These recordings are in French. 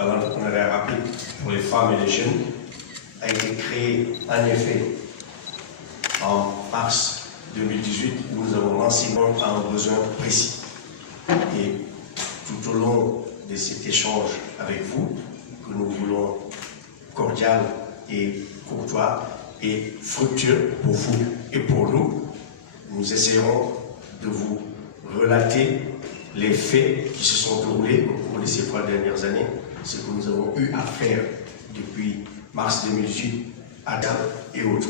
à l'entrepreneuriat rapide pour les femmes et les jeunes a été créé en effet en mars 2018 où nous avons lancé un besoin précis. Et tout au long de cet échange avec vous, que nous voulons cordial et courtois et fructueux pour vous et pour nous, nous essaierons de vous relater les faits qui se sont déroulés au cours de ces 3 dernières années, ce que nous avons eu à faire depuis mars 2018 à Dame et autres,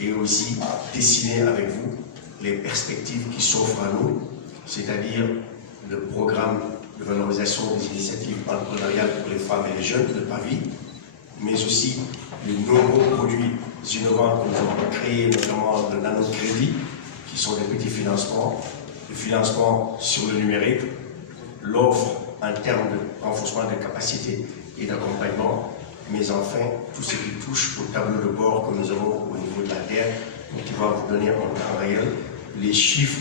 et aussi dessiner avec vous les perspectives qui s'offrent à nous, c'est-à-dire le programme de valorisation des initiatives entrepreneuriales pour les femmes et les jeunes de Paris, mais aussi les nombreux produits innovants que nous avons créés, notamment le nanocrédit, qui sont des petits financements, le financement sur le numérique, l'offre en termes de renforcement des capacités et d'accompagnement, mais enfin tout ce qui touche au tableau de bord que nous avons au niveau de la DER, qui va vous donner en temps réel les chiffres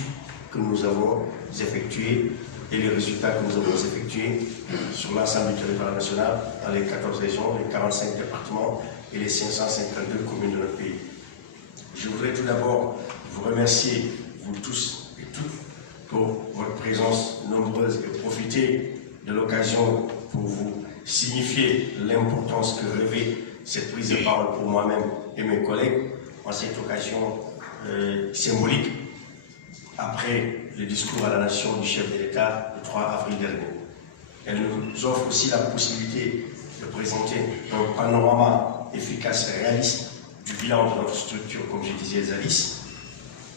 que nous avons effectués et les résultats que nous avons effectués sur l'ensemble du territoire national, dans les 14 régions, les 45 départements et les 552 communes de notre pays. Je voudrais tout d'abord vous remercier, vous tous et toutes, pour votre présence nombreuse et profiter de l'occasion pour vous signifier l'importance que revêt cette prise de parole pour moi-même et mes collègues en cette occasion symbolique après le discours à la nation du chef de l'État le 3 avril dernier. Elle nous offre aussi la possibilité de présenter un panorama efficace et réaliste du bilan de notre structure, comme je disais, Zalis,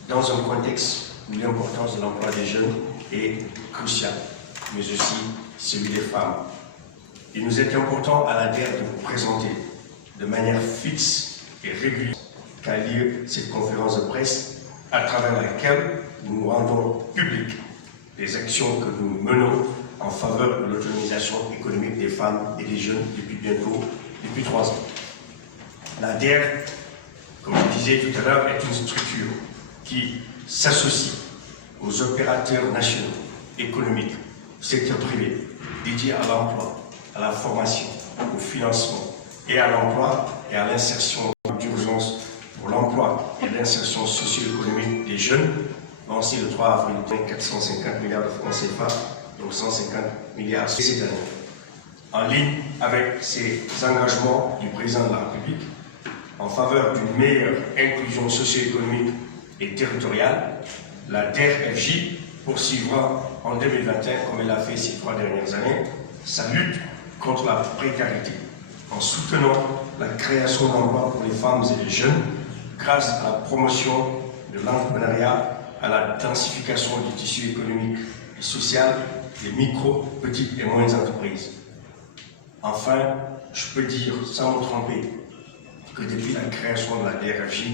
dans un contexte où l'importance de l'emploi des jeunes est cruciale, mais aussi celui des femmes. Il nous est important à la DER de vous présenter de manière fixe et régulière qu'a lieu cette conférence de presse à travers laquelle nous rendons publiques les actions que nous menons en faveur de l'autonomisation économique des femmes et des jeunes depuis 3 ans. La DER, comme je disais tout à l'heure, est une structure qui s'associe aux opérateurs nationaux, économiques, secteur privé, dédiés à l'emploi, à la formation, au financement et à l'emploi et à l'insertion d'urgence pour l'emploi et l'insertion socio-économique des jeunes, lancé le 3 avril 450 milliards de francs CFA, donc 150 milliards cette année. En ligne avec ces engagements du président de la République en faveur d'une meilleure inclusion socio-économique et territoriale, la DER/FJ poursuivra en 2021, comme elle l'a fait ces 3 dernières années, sa lutte contre la précarité, en soutenant la création d'emplois pour les femmes et les jeunes grâce à la promotion de l'entrepreneuriat, à la densification du tissu économique et social des micro, petites et moyennes entreprises. Enfin, je peux dire, sans me tromper, que depuis la création de la DER/FJ,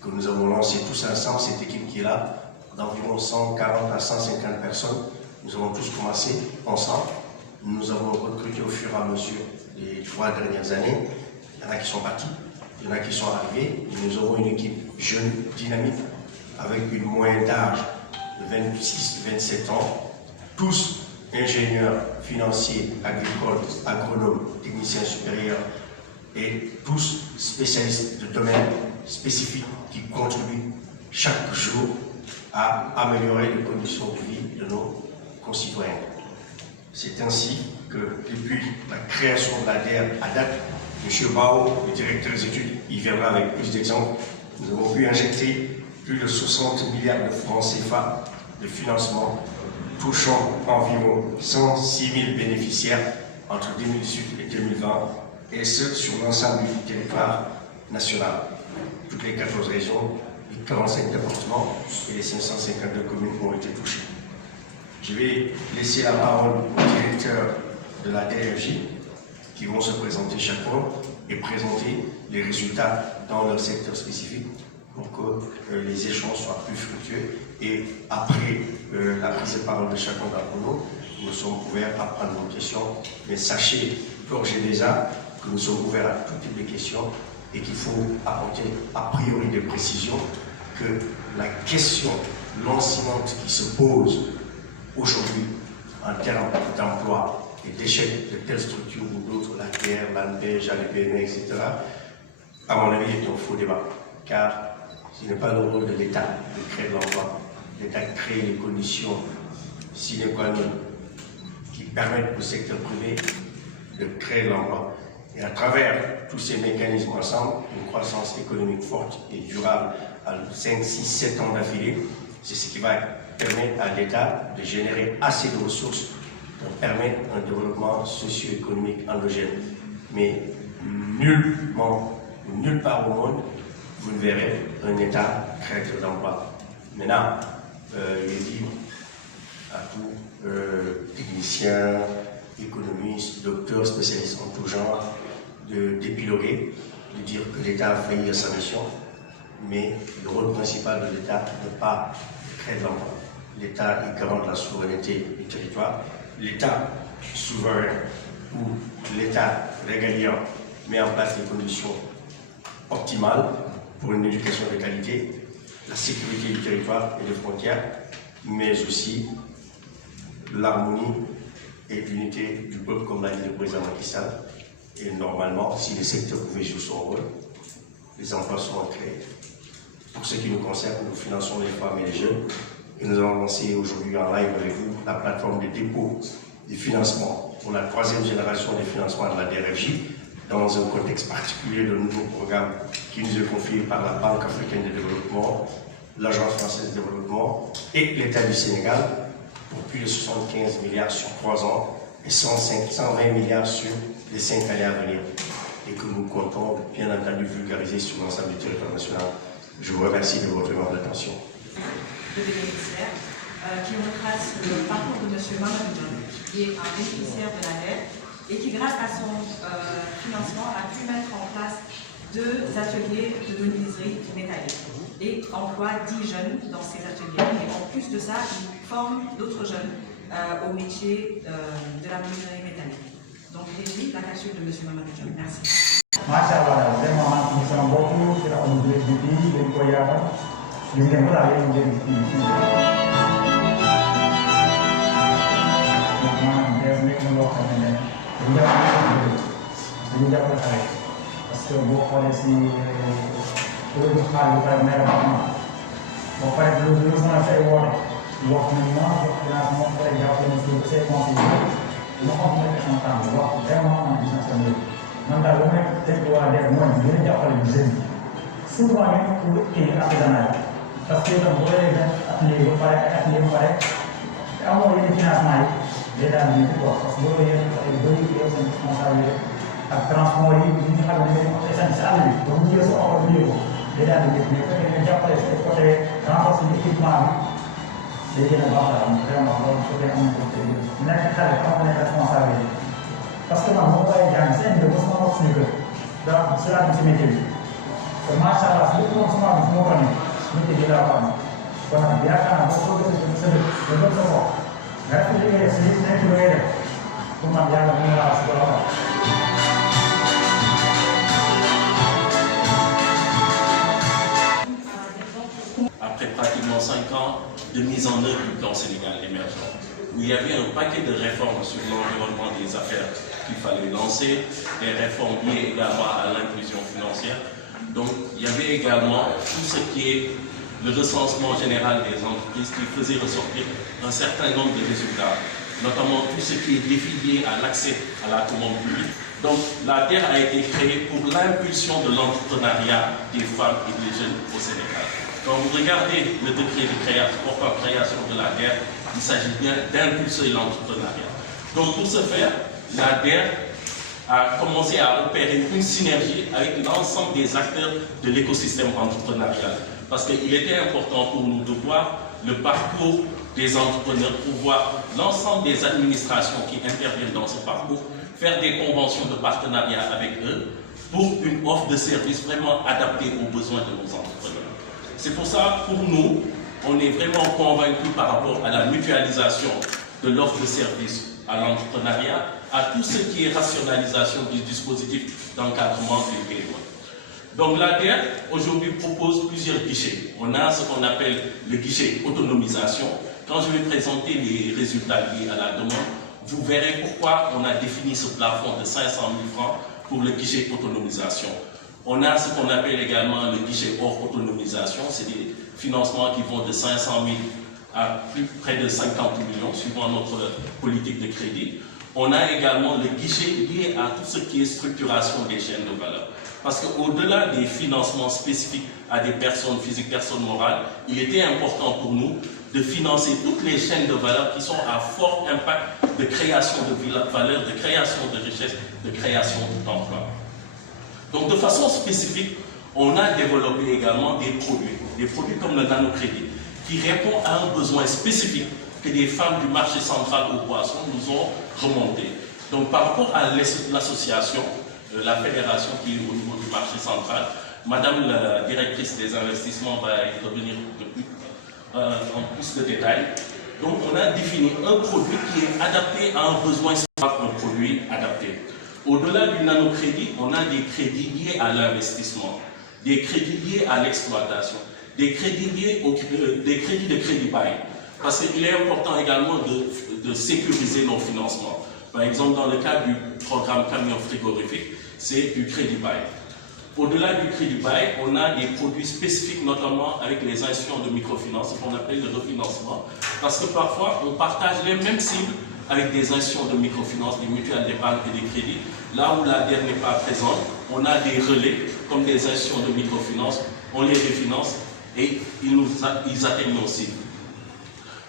que nous avons lancé tous ensemble, cette équipe qui est là, d'environ 140 à 150 personnes, nous avons tous commencé ensemble. Nous avons recruté au fur et à mesure des 3 dernières années. Il y en a qui sont partis, il y en a qui sont arrivés. Nous avons une équipe jeune, dynamique, avec une moyenne d'âge de 26-27 ans, tous ingénieurs financiers, agricoles, agronomes, techniciens supérieurs, et tous spécialistes de domaines spécifiques qui contribuent chaque jour à améliorer les conditions de vie de nos concitoyens. C'est ainsi que depuis la création de la DER à date, M. Bao, le directeur des études, il viendra avec plus d'exemples, nous avons pu injecter plus de 60 milliards de francs CFA de financement touchant environ 106 000 bénéficiaires entre 2018 et 2020, et ce sur l'ensemble du territoire national. Toutes les 14 régions, les 45 départements et les 552 communes ont été touchées. Je vais laisser la parole au directeur de la DER/FJ qui vont se présenter chacun et présenter les résultats dans leur secteur spécifique pour que les échanges soient plus fructueux. Et après la prise de parole de chacun d'entre nous, nous sommes ouverts à prendre vos questions. Mais sachez d'ores et déjà que nous sommes ouverts à tout type de questions et qu'il faut apporter a priori des précisions, que la question lancinante qui se pose aujourd'hui en termes d'emploi et d'échec de telles structures ou d'autres, la terre, l'ANPEJ, l'ADPME, etc., à mon avis, est un faux débat. Car ce n'est pas le rôle de l'État de créer de l'emploi. L'État crée les conditions sine qua non qui permettent au secteur privé de créer de l'emploi. Et à travers tous ces mécanismes ensemble, une croissance économique forte et durable à 5, 6, 7 ans d'affilée, c'est ce qui va permettre à l'État de générer assez de ressources pour permettre un développement socio-économique endogène. Mais nulle part au monde, vous ne verrez un État créateur d'emploi. Maintenant, il est libre à tout technicien, économiste, docteur, spécialiste en tout genre, d'épiloguer, de dire que l'État a failli à sa mission, mais le rôle principal de l'État n'est pas de créer de l'emploi. L'État est garant de la souveraineté du territoire. L'État souverain ou l'État régalien met en place les conditions optimales pour une éducation de qualité, la sécurité du territoire et des frontières, mais aussi l'harmonie et l'unité du peuple, comme l'a dit le président Macky Sall. Et normalement, si les secteurs pouvaient jouer son rôle, les emplois seront créés. Pour ce qui nous concerne, nous finançons les femmes et les jeunes. Et nous allons lancer aujourd'hui en live avec vous la plateforme de dépôt des financements pour la 3e génération des financements de la DRFJ, dans un contexte particulier de nouveaux programmes qui nous est confié par la Banque africaine de développement, l'Agence française de développement et l'État du Sénégal pour plus de 75 milliards sur 3 ans et 120 milliards sur les 5 années à venir. Et que nous comptons bien entendu vulgariser sur l'ensemble du territoire national. Je vous remercie de votre attention. De bénéficiaires qui retrace le parcours de M. Mamadou John, qui est un bénéficiaire de la DER et qui, grâce à son financement, a pu mettre en place 2 ateliers de menuiserie métallique et emploie 10 jeunes dans ces ateliers. Et en plus de ça, il forme d'autres jeunes au métier de la menuiserie métallique. Donc, j'ai la capsule de M. Mamadou John. Merci. Masyaallah, vraiment, nous sommes beaucoup sur la communauté du pays, de l'Ikoyaba. Nous sommes là, nous parce que boo xoolee si kuréelu xaar yu bëri mel ba pare lu mën a fay woote wax nañu ma wax financement par exemple si say conseillers ma xam ne en temps wax vraiment en business am man daal lu may teg waa DER mooy gën a jàppale jeunes yi souvent ñu pour kii artisanat parce que itam boo leen def atelier ba pare ay atelier ba pare te amoo yenn financement yi day daal di quoi parce que boo yéen ay bëri yow seen responsabilité ak transport yi ñu xam ne dañoo essence si àll bi ba mu jël sa oto bi ko day daal di def mais bu fekkee ne jàppale si côté renforcer équipement bi day gën a baax la am vraiment loolu su dee am na nekk xale am na responsabilité parce que man moo koy jàng seen de mos ma wax suñu kër donc si laa dem si métier bi te macha allah si lépp moom sama bi fu ma ko ne métier bi laa ko am kon nag yaakaar naa boo ko defee sa dëkk nga gëm sa bopp nga def li ngay def si nekk lu ngay def pour man yàlla mën na laa si borom. Après pratiquement 5 ans de mise en œuvre du plan Sénégal émergent, où il y avait un paquet de réformes sur l'environnement des affaires qu'il fallait lancer, des réformes liées également à l'inclusion financière. Donc il y avait également tout ce qui est le recensement général des entreprises qui faisait ressortir un certain nombre de résultats, notamment tout ce qui est défini à l'accès à la commande publique. Donc la DER a été créée pour l'impulsion de l'entrepreneuriat des femmes et des jeunes au Sénégal. Quand vous regardez le décret de création de la DER, il s'agit bien d'impulser l'entrepreneuriat. Donc pour ce faire, la DER a commencé à opérer une synergie avec l'ensemble des acteurs de l'écosystème entrepreneurial. Parce qu'il était important pour nous de voir le parcours des entrepreneurs, pour voir l'ensemble des administrations qui interviennent dans ce parcours, faire des conventions de partenariat avec eux pour une offre de services vraiment adaptée aux besoins de nos entrepreneurs. C'est pour ça, pour nous, on est vraiment convaincus par rapport à la mutualisation de l'offre de services à l'entrepreneuriat, à tout ce qui est rationalisation du dispositif d'encadrement des paiements. Donc la DER aujourd'hui propose plusieurs guichets. On a ce qu'on appelle le guichet autonomisation. Quand je vais présenter les résultats liés à la demande, vous verrez pourquoi on a défini ce plafond de 500 000 francs pour le guichet autonomisation. On a ce qu'on appelle également le guichet hors autonomisation, c'est des financements qui vont de 500 000 à près de 50 millions, suivant notre politique de crédit. On a également le guichet lié à tout ce qui est structuration des chaînes de valeur. Parce qu'au-delà des financements spécifiques à des personnes physiques, personnes morales, il était important pour nous de financer toutes les chaînes de valeur qui sont à fort impact de création de valeur, de création de richesse, de création d'emploi. Donc de façon spécifique, on a développé également des produits comme le nanocrédit, qui répond à un besoin spécifique que des femmes du marché central aux poissons nous ont remonté. Donc par rapport à l'association, la fédération qui est au niveau du marché central, Madame la directrice des investissements va y revenir en plus de détails. Donc on a défini un produit qui est adapté à un besoin spécifique, un produit adapté. Au-delà du nanocrédit, on a des crédits liés à l'investissement, des crédits liés à l'exploitation, des crédits liés des crédits de crédit bail. Parce qu'il est important également de sécuriser nos financements. Par exemple, dans le cadre du programme camion frigorifique, c'est du crédit bail. Au-delà du crédit bail, on a des produits spécifiques, notamment avec les institutions de microfinance, qu'on appelle le refinancement. Parce que parfois, on partage les mêmes cibles avec des institutions de microfinance, des mutuelles d'épargne et des crédits. Là où la DER n'est pas présente, on a des relais, comme des institutions de microfinance, on les refinance et ils atteignent nos cibles.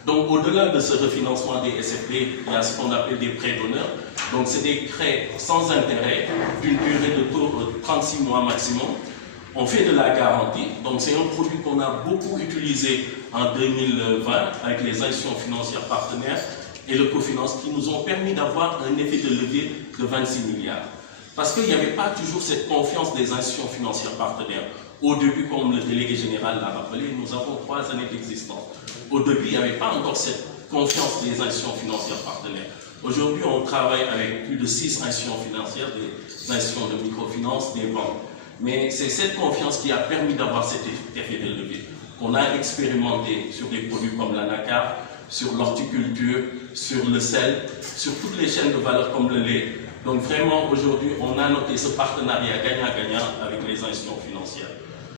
Donc, au-delà de ce refinancement des SFD, il y a ce qu'on appelle des prêts d'honneur. Donc, c'est des prêts sans intérêt, d'une durée de 36 mois maximum. On fait de la garantie. Donc, c'est un produit qu'on a beaucoup utilisé en 2020 avec les institutions financières partenaires et le cofinance qui nous ont permis d'avoir un effet de levier de 26 milliards. Parce qu'il n'y avait pas toujours cette confiance des institutions financières partenaires. Au début, comme le délégué général l'a rappelé, nous avons 3 années d'existence. Au début, il n'y avait pas encore cette confiance des institutions financières partenaires. Aujourd'hui, on travaille avec plus de 6 institutions financières, des institutions de microfinance, des banques. Mais c'est cette confiance qui a permis d'avoir cet effet de levier qu'on a expérimenté sur des produits comme l'anacarde, sur l'horticulture, sur le sel, sur toutes les chaînes de valeur comme le lait. Donc vraiment, aujourd'hui, on a noté ce partenariat gagnant-gagnant avec les institutions financières.